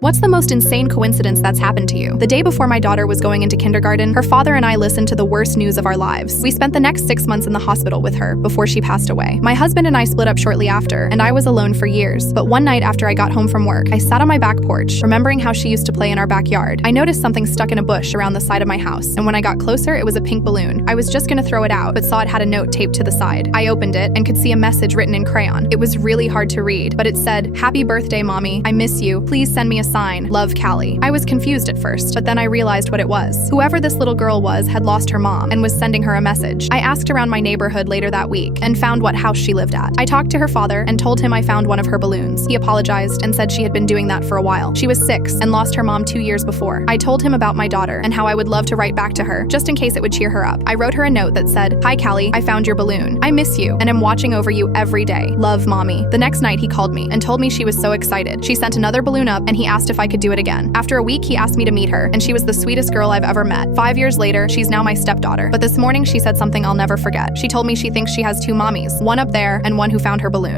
What's the most insane coincidence that's happened to you? The day before my daughter was going into kindergarten, her father and I listened to the worst news of our lives. We spent the next 6 months in the hospital with her before she passed away. My husband and I split up shortly after, and I was alone for years. But one night after I got home from work, I sat on my back porch, remembering how she used to play in our backyard. I noticed something stuck in a bush around the side of my house, and when I got closer, it was a pink balloon. I was just gonna throw it out, but saw it had a note taped to the side. I opened it and could see a message written in crayon. It was really hard to read, but it said, "Happy birthday, Mommy. I miss you. Please send me a sign. Love, Callie." I was confused at first, but then I realized what it was. Whoever this little girl was had lost her mom and was sending her a message. I asked around my neighborhood later that week and found what house she lived at. I talked to her father and told him I found one of her balloons. He apologized and said she had been doing that for a while. She was 6 and lost her mom 2 years before. I told him about my daughter and how I would love to write back to her, just in case it would cheer her up. I wrote her a note that said, "Hi Callie, I found your balloon. I miss you and am watching over you every day. Love, Mommy." The next night he called me and told me she was so excited. She sent another balloon up and he asked if I could do it again. After a week, he asked me to meet her, and she was the sweetest girl I've ever met. 5 years later, she's now my stepdaughter. But this morning, she said something I'll never forget. She told me she thinks she has 2 mommies, one up there and one who found her balloon.